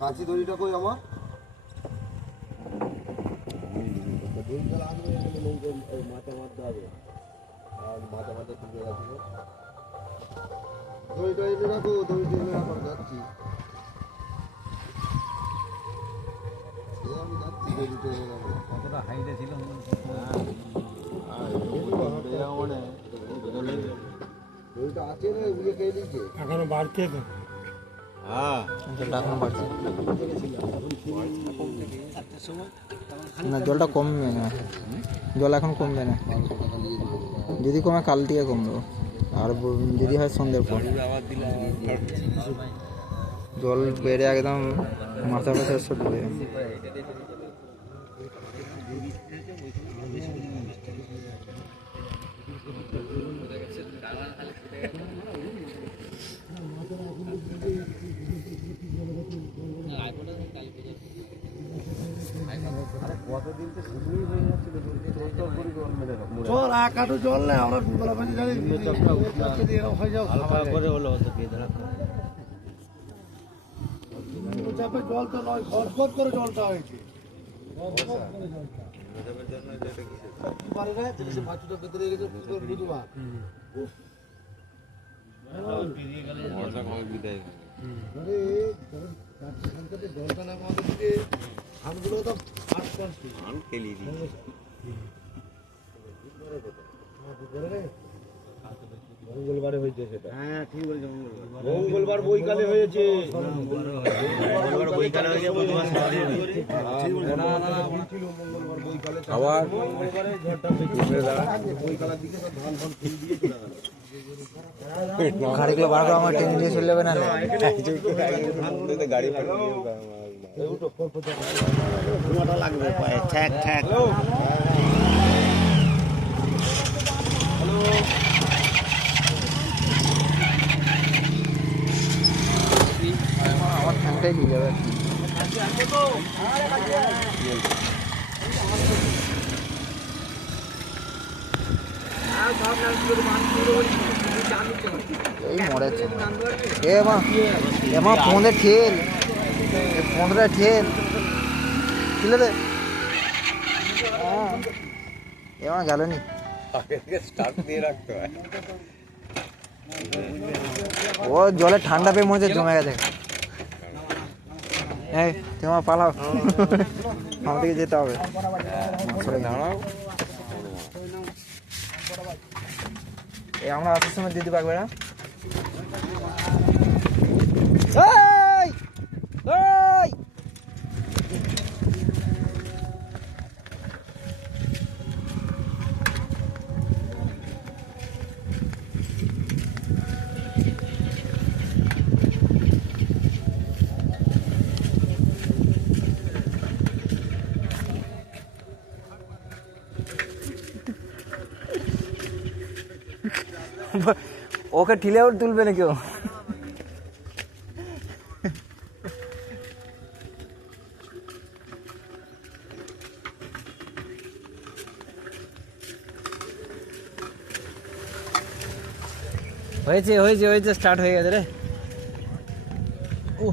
কাঁচি দড়িটা কই আমার? মাথা মারতে হবে, মাথা মাথা তুলে রাখবো। দড়িটা এনে রাখো, দড়িটা এনে রাখো, যাচ্ছি আমি যাচ্ছি। দড়িটা এনে রাখো। কতটা হাইটে ছিল দড়িটা আছে না, এগুলো কে দিচ্ছে এখনো বাড়ছে তো। হ্যাঁ এখনো বাড়ছে না, জলটা কমবে না, জল এখন কমবে না, যদি কমে কাল থেকে কমবে, আর যদি হয় সন্ধ্যের পর জল বেড়ে একদম মাথা ব্যথা সব ডুবে। জল এক হাঁটু জল নেই, আমরা চাপে জল তো নয়, ঘট করে জলটা হয়েছে। জলটা না আমগুলো তো খেলি মঙ্গলবারে হয়েছে সেটা। হ্যাঁ ঠিক বলেছে, মঙ্গলবার বৈকালে হয়েছে। আবার গাড়িগুলো বার করে আমার ট্রেন দিয়ে চলে যাবে না, গাড়ি লাগবে পায়ে ঠ্যাক ঠ্যাক। আমার ঠ্যাংটাই দিয়ে যাবে। এই মরেছে এমা ফোনে ঠেল, ফোনটা ঠেল ঠেলে দে, এমা গেল নি। ও জলে ঠান্ডা পেয়ে মনে হচ্ছে জমে গেছে। এই তোমার পালাও, আমাদেরকে যেতে হবে। দাঁড়াও, এই আমরা আসার সময় দিতে পারবে না। ওকে ঠিলেও তুলবে না কেউ। হয়েছে হয়েছে হয়েছে, স্টার্ট হয়ে গেছে রে। ও